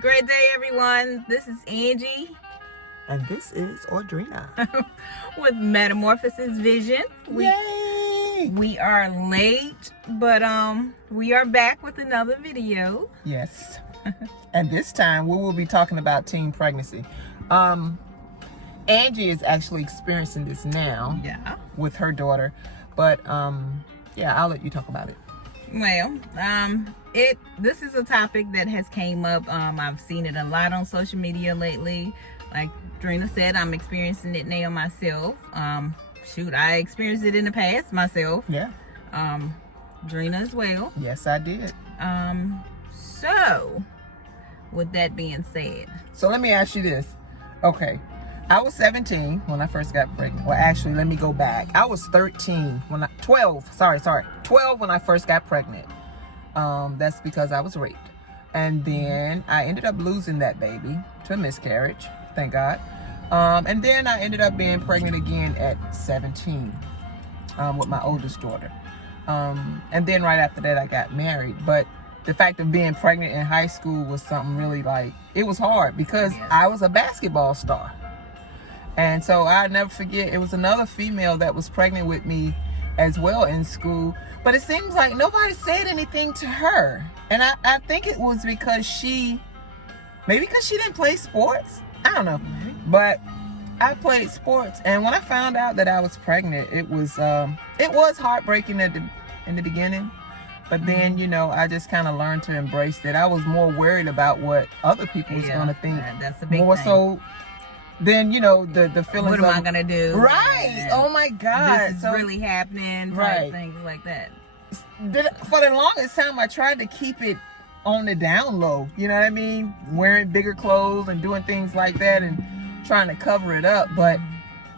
Great day, everyone. This is Angie And this is Audrina. with Metamorphosis Vision. Yay! We are late, but we are back with another video. Yes. And this time we will be talking about teen pregnancy. Angie is actually experiencing this now with her daughter. But yeah, I'll let you talk about it. Well, this is a topic that has came up. I've seen it a lot on social media lately. Like Drina said, I'm experiencing it now myself. I experienced it in the past myself. Yeah. Drina as well. Yes, I did. So with that being said, so let me ask you this. Okay. I was 17 when I first got pregnant. Well, actually, let me go back. I was 12 when I first got pregnant. That's because I was raped. And then I ended up losing that baby to a miscarriage, thank God. And then I ended up being pregnant again at 17 with my oldest daughter. And then right after that, I got married. But the fact of being pregnant in high school was something really it was hard because I was a basketball star. And so I'll never forget, it was another female that was pregnant with me as well in school. But it seems like nobody said anything to her. And I think it was because maybe because she didn't play sports. I don't know. But I played sports. And when I found out that I was pregnant, it was heartbreaking in the beginning. But then, I just kind of learned to embrace it. I was more worried about what other people was going to think. That's a big more thing. So then, the feelings what am I gonna do? Right. Oh my God. This is really happening. Right. Things like that. For the longest time, I tried to keep it on the down low. You know what I mean? Wearing bigger clothes and doing things like that and trying to cover it up. But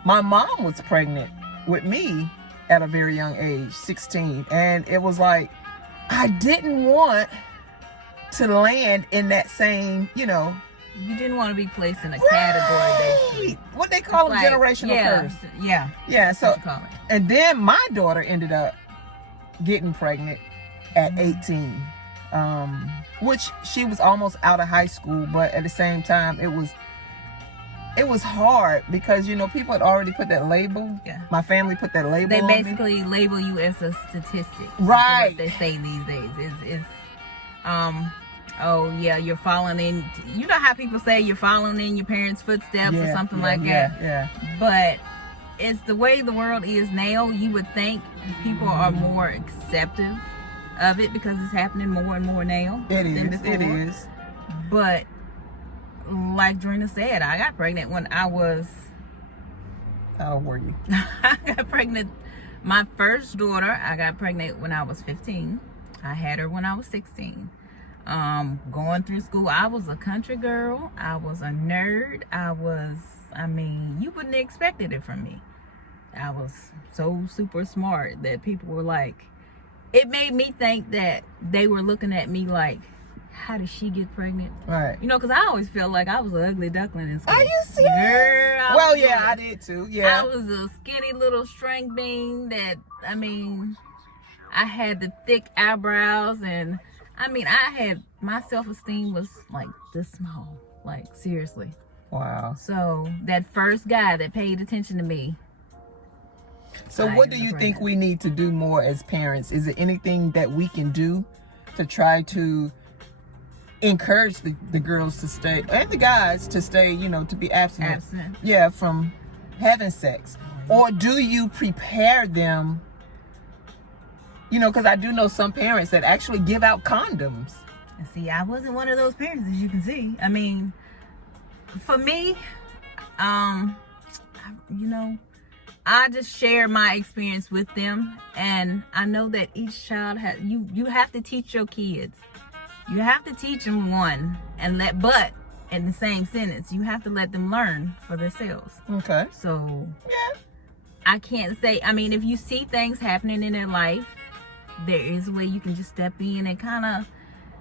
my mom was pregnant with me at a very young age, 16. And it was like, I didn't want to land in that same, You didn't want to be placed in a category, basically. What they call them, generational curse. Yeah. Yeah. So, what you call it. And then my daughter ended up getting pregnant at 18, which she was almost out of high school, but at the same time, it was hard because people had already put that label. Yeah. My family put that label. They on basically label you as a statistic. Right. What they say these days is oh yeah, you're following in. You know how people say you're following in your parents' footsteps or something like that. Yeah. But it's the way the world is now. You would think people are more accepting of it because it's happening more and more now. It is. But like Drina said, I got pregnant when I was. How old were you? I got pregnant. My first daughter, I got pregnant when I was 15. I had her when I was 16. Going through school, I was a country girl. I was a nerd. You wouldn't have expected it from me. I was so super smart that people were like, it made me think that they were looking at me like, how did she get pregnant? Right. Because I always felt like I was an ugly duckling in school. Are you serious? Girl, I did too. Yeah. I was a skinny little string bean that, I had the thick eyebrows and my self-esteem was like this small, like seriously. Wow. So that first guy that paid attention to me. So what do you think we need to do more as parents? Is it anything that we can do to try to encourage the girls to stay and the guys to stay, to be abstinent? Yeah, from having sex. Or do you prepare them? Because I do know some parents that actually give out condoms. See, I wasn't one of those parents, as you can see. For me, I just share my experience with them, and I know that each child you have to teach your kids. You have to teach them but in the same sentence, you have to let them learn for themselves. Okay. So, yeah. I can't say, if you see things happening in their life, there is a way you can just step in and kind of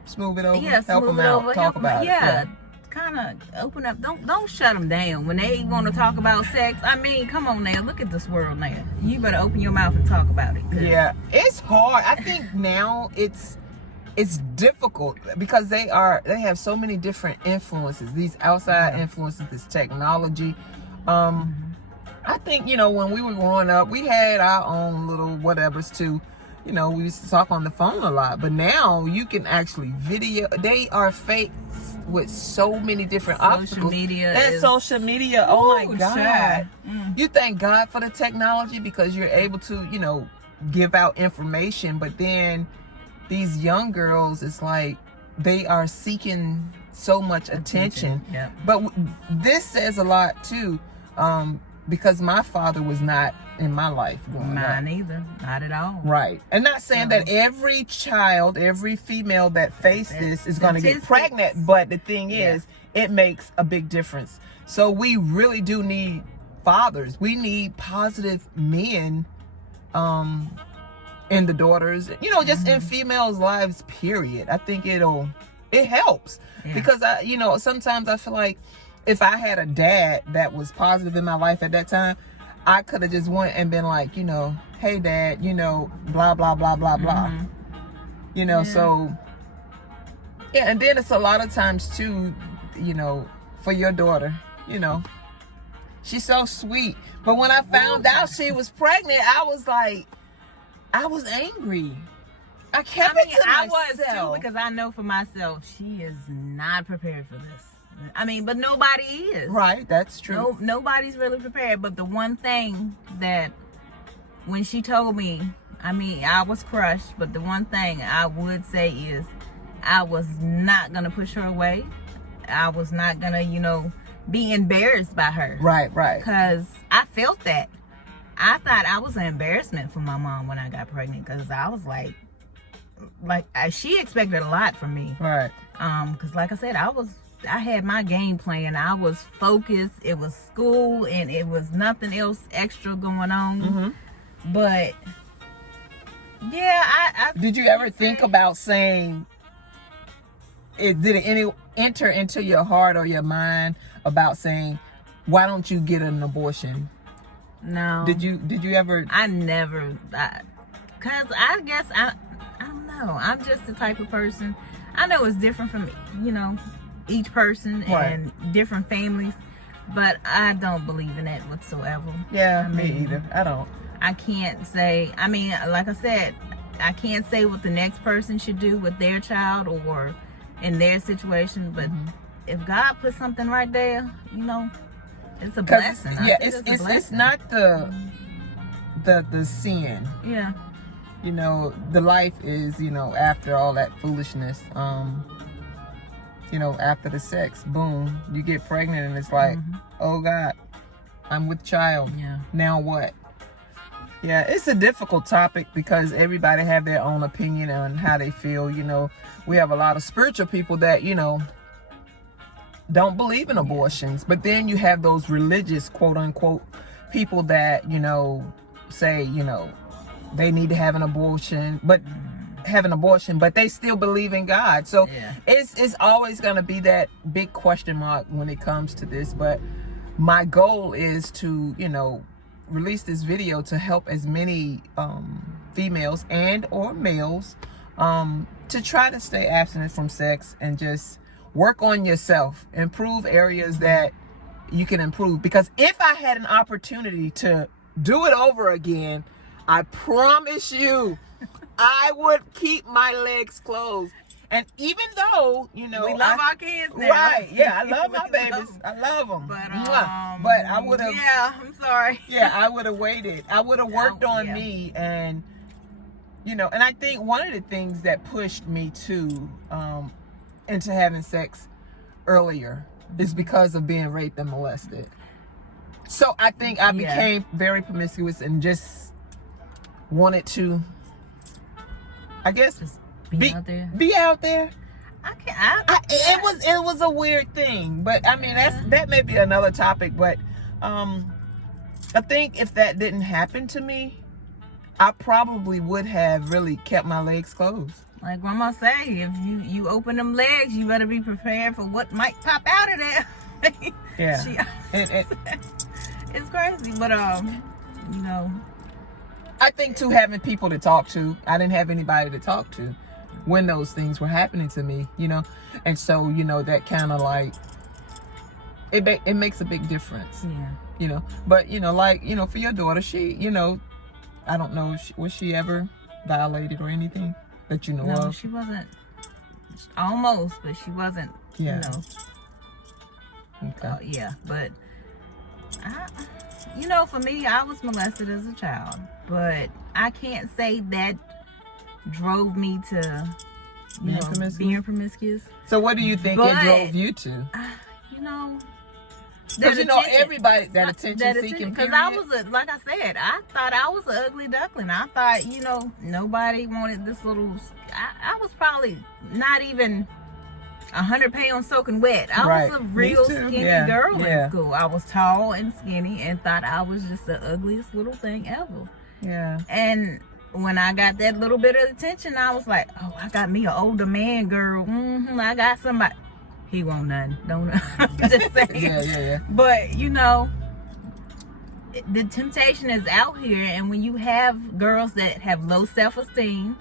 smooth it over, help them out, talk about it. Yeah, kind of open up. Don't shut them down when they want to talk about sex. Come on now, look at this world now. You better open your mouth and talk about it. Yeah, it's hard. I think now it's it's difficult because they have so many different influences, these outside influences, this technology. I think, when we were growing up, we had our own little whatevers too. We used to talk on the phone a lot, but now you can actually video. They are faced with so many different obstacles. Social media. Oh my God. You thank God for the technology because you're able to, give out information, but then these young girls, it's like they are seeking so much attention. Yep. But this says a lot too, because my father was not in my life growing up. Mine either. Not at all. Right. And not saying that every child, every female that faces this is going to get pregnant, but the thing is, it makes a big difference. So we really do need fathers. We need positive men in the daughters, just in females' lives, period. I think it helps because sometimes I feel like if I had a dad that was positive in my life at that time, I could have just went and been like, hey dad, blah, blah, blah, blah, blah. So, and then it's a lot of times too, for your daughter, she's so sweet. But when I found out she was pregnant, I was angry. I kept it to myself. I was too, because I know for myself, she is not prepared for this. But nobody is. Right, that's true. No, nobody's really prepared. But the one thing that when she told me, I was crushed, but the one thing I would say is I was not going to push her away. I was not going to, be embarrassed by her. Right. Because I felt that. I thought I was an embarrassment for my mom when I got pregnant, because I was like she expected a lot from me. Right. Because like I said, I had my game plan. I was focused. It was school, and it was nothing else extra going on. Mm-hmm. But yeah, I did you ever think about saying did it enter into your heart or your mind about saying, why don't you get an abortion? No. Did you ever? I never, because I guess I don't know. I'm just the type of person. I know it's different from each person and different families, but I don't believe in that whatsoever. Yeah, me either. I don't. I can't say. Like I said, I can't say what the next person should do with their child or in their situation. But if God put something right there, it's a blessing. Yeah, it's not the sin. Yeah. The life is, after all that foolishness, after the sex, boom, you get pregnant and it's like, oh God, I'm with child. Yeah. Now what? Yeah, it's a difficult topic because everybody have their own opinion on how they feel. We have a lot of spiritual people that, don't believe in abortions, but then you have those religious, quote unquote, people that, say, they need to have an abortion, but they still believe in God. So it's always going to be that big question mark when it comes to this. But my goal is to, release this video to help as many females and or males to try to stay abstinent from sex and just work on yourself, improve areas that you can improve. Because if I had an opportunity to do it over again, I promise you, I would keep my legs closed. And even though, we love our kids now. Right, yeah, I love my babies. I love them. But I would have... Yeah, I'm sorry. Yeah, I would have waited. I would have worked on me. And, and I think one of the things that pushed me to into having sex earlier is because of being raped and molested. So I think I became very promiscuous and just wanted to, I guess, just be out there. Be out there. It was a weird thing, but that may be another topic. But I think if that didn't happen to me, I probably would have really kept my legs closed. Like Grandma say, if you open them legs, you better be prepared for what might pop out of there. Yeah. It's crazy, but I think too, having people to talk to. I didn't have anybody to talk to. when those things were happening to me, you know. And so, you know, that kind of like, it makes a big difference. Yeah. You know, but, you know, like, you know, for your daughter, she, you know, I don't know, was she ever violated or anything that you know of? No, she wasn't. Almost, but she wasn't, Yeah. you know. Okay. Yeah, but, you know, for me, I was molested as a child. But I can't say that drove me to, you know, being promiscuous. So what do you think it drove you to? You know, because you know everybody that attention seeking. Because I was like I said, I thought I was an ugly duckling. I thought, you know, nobody wanted this little. I was probably not even 100 pounds soaking wet. I was a real skinny girl in school. I was tall and skinny and thought I was just the ugliest little thing ever. Yeah. And when I got that little bit of attention, I was like, oh, I got me an older man, girl. I got somebody. He won't nothing. Don't just saying. Yeah. But, you know, the temptation is out here. And when you have girls that have low self-esteem,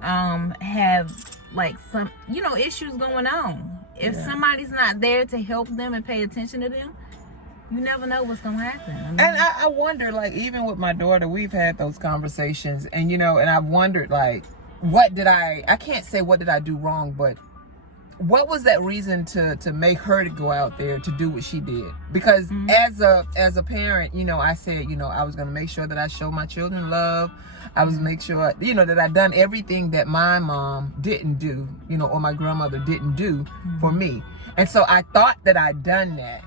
have like some, you know, issues going on. If somebody's not there to help them and pay attention to them, you never know what's going to happen. I mean, and I wonder, like, even with my daughter, we've had those conversations. And, you know, and I've wondered, like, I can't say what did I do wrong, but what was that reason to make her to go out there to do what she did? Because as a parent, you know, I said, you know, I was going to make sure that I show my children love. I was make sure, you know, that I done everything that my mom didn't do, you know, or my grandmother didn't do for me. And so I thought that I'd done that.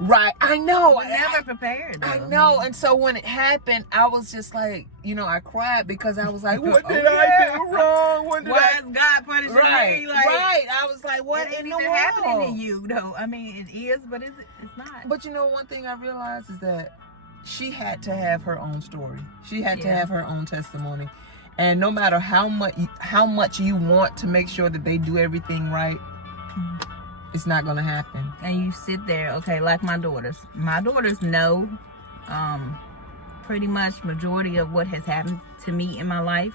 Right, I know. We're never prepared, though. I know, and so when it happened, I was just like, you know, I cried because I was like, what did I do wrong? Why is God punishing me? Like, right. I was like, what in the world? Happening to you, though? I mean, it is, but it's not. But you know, one thing I realized is that she had to have her own story. She had to have her own testimony, and no matter how much you want to make sure that they do everything right. It's not going to happen. And you sit there, okay, like my daughters. My daughters know pretty much majority of what has happened to me in my life.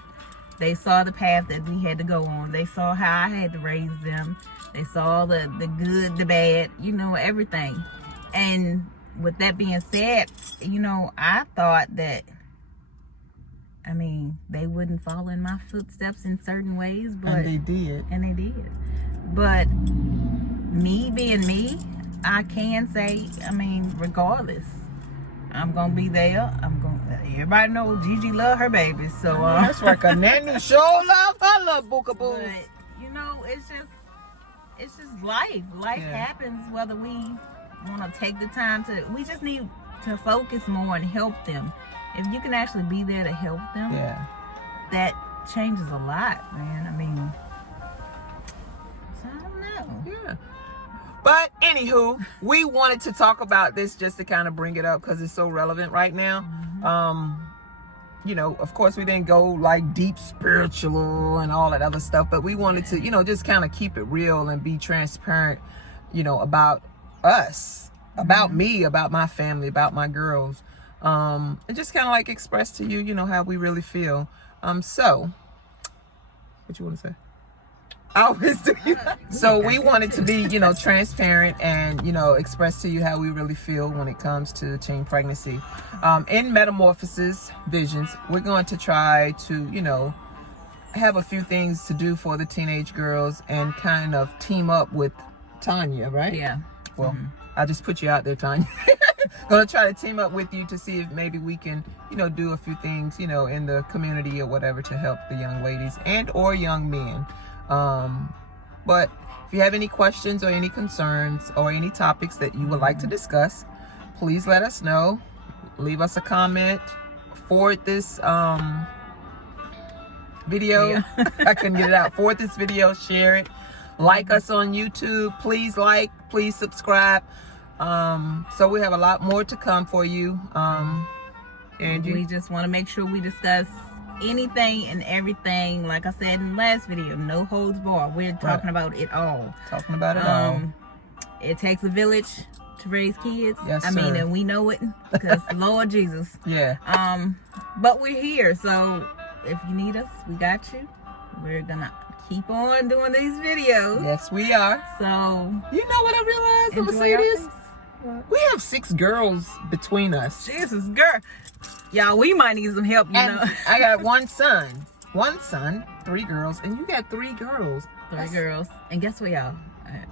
They saw the path that we had to go on. They saw how I had to raise them. They saw the good, the bad, you know, everything. And with that being said, you know, I thought that, I mean, they wouldn't follow in my footsteps in certain ways. But And they did. But me being me, I can say, I mean, regardless, I'm gonna be there. Everybody knows Gigi love her babies, so that's right. A nanny sure love her little bookaboo. But you know, it's just life. Life happens whether we want to take the time to. We just need to focus more and help them. If you can actually be there to help them, that changes a lot, man. I mean, so I don't know. Yeah. But anywho, we wanted to talk about this just to kind of bring it up because it's so relevant right now. You know, of course, we didn't go like deep spiritual and all that other stuff, but we wanted to, you know, just kind of keep it real and be transparent, you know, about us, about me, about my family, about my girls, and just kind of like express to you, you know, how we really feel. So, what you want to say? I always do. So we wanted to be, you know, transparent and, you know, express to you how we really feel when it comes to teen pregnancy. In Metamorphosis Visions, we're going to try to, you know, have a few things to do for the teenage girls and kind of team up with Tanya, right? Yeah. Well, I just put you out there, Tanya. Gonna try to team up with you to see if maybe we can, you know, do a few things, you know, in the community or whatever to help the young ladies and or young men. But if you have any questions or any concerns or any topics that you would like to discuss, please let us know. Leave us a comment. Forward this video. I couldn't get it out. Forward this video. Share it. Like us on YouTube. Please like. Please subscribe. So we have a lot more to come for you. And we just want to make sure we discuss anything and everything. Like I said in the last video, no holds barred. We're talking about it all. Talking about it all. It takes a village to raise kids. Yes, I mean, and we know it because Lord Jesus. Yeah. But we're here, so if you need us, we got you. we're gonna keep on doing these videos. Yes, we are. So You know what I realized? I'm gonna enjoy say our this. face. What? We have 6 girls between us. Jesus, girl. Y'all, we might need some help, you And know. I got 1 son. 1 son, 3 girls, and you got 3 girls. 3 girls. And guess what, y'all? I have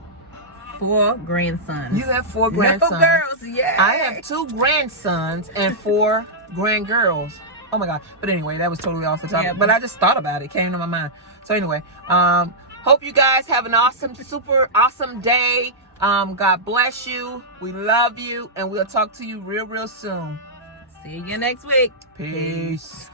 4 grandsons. You have 4 grandsons. No girls, yeah. I have 2 grandsons and 4 grandgirls. Oh my God. But anyway, that was totally off the topic. Yeah, but I just thought about it. It came to my mind. So anyway, hope you guys have an awesome, super awesome day. God bless you. We love you. And we'll talk to you real, real soon. See you next week. Peace.